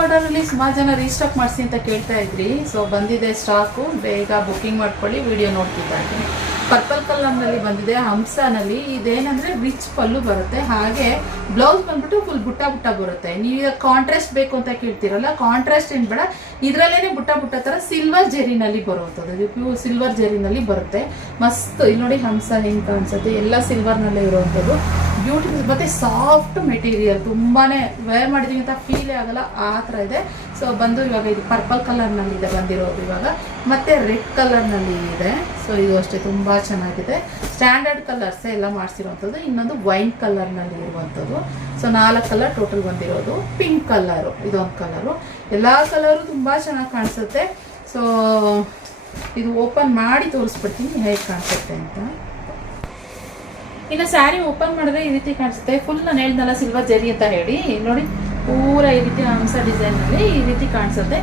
ಆರ್ಡರಲ್ಲಿ ಸುಮಾರು ಜನ ರೀಸ್ಟಾಕ್ ಮಾಡಿಸಿ ಅಂತ ಕೇಳ್ತಾ ಇದ್ರಿ. ಸೊ ಬಂದಿದೆ ಸ್ಟಾಕು, ಬೇಗ ಬುಕ್ಕಿಂಗ್ ಮಾಡ್ಕೊಳ್ಳಿ. ವಿಡಿಯೋ ನೋಡ್ತಿದ್ದಾರೆ. ಪರ್ಪಲ್ ಕಲರ್ನಲ್ಲಿ ಬಂದಿದೆ ಹಂಸನಲ್ಲಿ. ಇದೇನಂದರೆ ರಿಚ್ ಪಲ್ಲು ಬರುತ್ತೆ, ಹಾಗೆ ಬ್ಲೌಸ್ ಬಂದ್ಬಿಟ್ಟು ಫುಲ್ ಬುಟ್ಟ ಬುಟ್ಟ ಬರುತ್ತೆ. ನೀವು ಕಾಂಟ್ರಾಸ್ಟ್ ಬೇಕು ಅಂತ ಕೇಳ್ತಿರಲ್ಲ, ಕಾಂಟ್ರಾಸ್ಟ್ ಏನು ಬೇಡ, ಇದರಲ್ಲೇ ಬುಟ್ಟ ಬುಟ್ಟ ಥರ ಸಿಲ್ವರ್ ಜೆರಿನಲ್ಲಿ ಬರುವಂಥದ್ದು. ಇದು ಪ್ಯೂರ್ ಸಿಲ್ವರ್ ಜೆರಿನಲ್ಲಿ ಬರುತ್ತೆ. ಮಸ್ತ್ ಇಲ್ಲಿ ನೋಡಿ ಹಂಸ ಹೆಂಗೆ ಕಾಣಿಸುತ್ತೆ, ಎಲ್ಲ ಸಿಲ್ವರ್ನಲ್ಲೇ ಇರುವಂಥದ್ದು. ಬ್ಯೂಟಿಫುಲ್ ಮತ್ತು ಸಾಫ್ಟ್ ಮೆಟೀರಿಯಲ್, ತುಂಬಾ ವೇರ್ ಮಾಡಿದೀನಿ ಅಂತ ಫೀಲೇ ಆಗಲ್ಲ, ಆ ಥರ ಇದೆ. ಸೊ ಬಂದು ಇವಾಗ ಇದು ಪರ್ಪಲ್ ಕಲರ್ನಲ್ಲಿ ಇದೆ ಬಂದಿರೋದು ಇವಾಗ, ಮತ್ತು ರೆಡ್ ಕಲರ್ನಲ್ಲಿ ಇದೆ. ಸೊ ಇದು ಅಷ್ಟೇ ತುಂಬ ಚೆನ್ನಾಗಿದೆ. ಸ್ಟ್ಯಾಂಡರ್ಡ್ ಕಲರ್ಸೇ ಎಲ್ಲ ಮಾಡಿಸಿರುವಂಥದ್ದು. ಇನ್ನೊಂದು ವೈನ್ ಕಲರ್ನಲ್ಲಿ ಇರುವಂಥದ್ದು. ಸೊ 4 ಕಲರ್ ಟೋಟಲ್ ಬಂದಿರೋದು. ಪಿಂಕ್ ಕಲರು ಇದೊಂದು ಕಲರು, ಎಲ್ಲ ಕಲರು ತುಂಬ ಚೆನ್ನಾಗಿ ಕಾಣಿಸುತ್ತೆ. ಸೊ ಇದು ಓಪನ್ ಮಾಡಿ ತೋರಿಸ್ಬಿಡ್ತೀನಿ ಹೇಗೆ ಕಾಣಿಸುತ್ತೆ ಅಂತ. ಇನ್ನು ಸ್ಯಾರಿ ಓಪನ್ ಮಾಡಿದ್ರೆ ಈ ರೀತಿ ಕಾಣಿಸುತ್ತೆ. ಫುಲ್ ನಾನು ಹೇಳ್ದಲ್ಲ ಸಿಲ್ವರ್ ಜೆರಿ ಅಂತ ಹೇಳಿ, ನೋಡಿ ಪೂರ ಈ ರೀತಿ ಹಂಸ ಡಿಸೈನಲ್ಲಿ ಈ ರೀತಿ ಕಾಣಿಸುತ್ತೆ.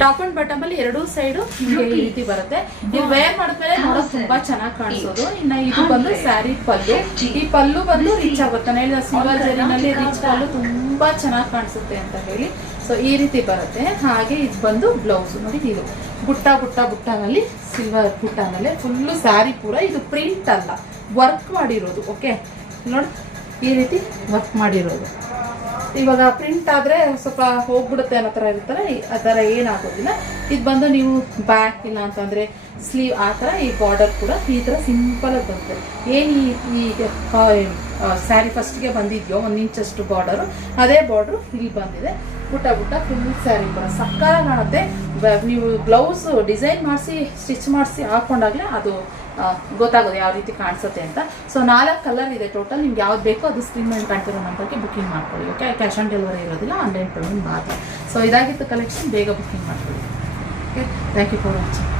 ಟಾಪ್ ಅಂಡ್ ಬಾಟಮ್ ಅಲ್ಲಿ ಎರಡೂ ಸೈಡು ಈ ರೀತಿ ಬರುತ್ತೆ. ನೀವು ವೇರ್ ಮಾಡಿದ್ಮೇಲೆ ನೋಡೋದು ತುಂಬಾ ಚೆನ್ನಾಗಿ ಕಾಣಿಸೋದು. ಇನ್ನು ಇದು ಬಂದು ಸ್ಯಾರಿ ಪಲ್ಲು. ಈ ಪಲ್ಲು ಬಂದು ರಿಚ್ ಆಗುತ್ತೆ. ನಾನು ಹೇಳಿದ ಸಿಲ್ವರ್ ಜೆರಿನಲ್ಲಿ ರಿಚ್ ಪಲ್ಲು ತುಂಬಾ ಚೆನ್ನಾಗಿ ಕಾಣಿಸುತ್ತೆ ಅಂತ ಹೇಳಿ. ಸೊ ಈ ರೀತಿ ಬರುತ್ತೆ. ಹಾಗೆ ಇದು ಬಂದು ಬ್ಲೌಸ್ ನೋಡಿ, ಇದು ಬುಟ್ಟ ಬುಟ್ಟ ಬುಟ್ಟನಲ್ಲಿ ಸಿಲ್ವರ್ ಬುಟ್ಟನಲ್ಲೇ ಫುಲ್ಲು ಸ್ಯಾರಿ ಪೂರ. ಇದು ಪ್ರಿಂಟ್ ಅಲ್ಲ, ವರ್ಕ್ ಮಾಡಿರೋದು. ಓಕೆ ನೋಡಿ ಈ ರೀತಿ ವರ್ಕ್ ಮಾಡಿರೋದು. ಇವಾಗ ಪ್ರಿಂಟ್ ಆದರೆ ಸ್ವಲ್ಪ ಹೋಗ್ಬಿಡುತ್ತೆ ಅನ್ನೋ ಥರ ಇರ್ತಾರೆ, ಆ ಥರ ಏನಾಗೋದಿಲ್ಲ. ಇದು ಬಂದು ನೀವು ಬ್ಯಾಕ್ ಇಲ್ಲ ಅಂತಂದರೆ ಸ್ಲೀವ್ ಆ ಥರ ಈ ಬಾರ್ಡರ್ ಕೂಡ ಈ ಥರ ಸಿಂಪಲಾಗಿ ಬರುತ್ತೆ. ಏನು ಈ ಸ್ಯಾರಿ ಫಸ್ಟ್ಗೆ ಬಂದಿದೆಯೋ 1 ಇಂಚಷ್ಟು ಬಾರ್ಡರು, ಅದೇ ಬಾರ್ಡ್ರು ಇಲ್ಲಿ ಬಂದಿದೆ. ಬುಟ್ಟ ಬುಟ್ಟ ಫುಲ್ ಸ್ಯಾರಿ ಕೂಡ ಸಕ್ಕತ್ತಾಗಿ ಕಾಣುತ್ತೆ. ನೀವು ಬ್ಲೌಸ್ ಡಿಸೈನ್ ಮಾಡಿಸಿ ಸ್ಟಿಚ್ ಮಾಡಿಸಿ ಹಾಕೊಂಡಾಗಲೇ ಅದು ಗೊತ್ತಾಗೋದು ಯಾವ ರೀತಿ ಕಾಣಿಸುತ್ತೆ ಅಂತ. ಸೊ 4 ಕಲರ್ ಇದೆ ಟೋಟಲ್. ನಿಮ್ಗೆ ಯಾವ್ದು ಬೇಕೋ ಅದು ಸ್ಕ್ರೀನ್ ಮೇಲೆ ಕಾಣ್ತಿರೋ ನಂಬರ್ಗೆ ಬುಕ್ಕಿಂಗ್ ಮಾಡ್ಕೊಳ್ಳಿ. ಓಕೆ, ಕ್ಯಾಶ್ ಆನ್ ಡೆಲಿವರಿ ಇರೋದಿಲ್ಲ, ಆನ್ಲೈನ್ ಪೇಮೆಂಟ್ ಮಾತ್ರ. ಸೊ ಇದಾಗಿತ್ತು ಕಲೆಕ್ಷನ್, ಬೇಗ ಬುಕ್ಕಿಂಗ್ ಮಾಡ್ಕೊಳ್ಳಿ. Okay, thank you for watching.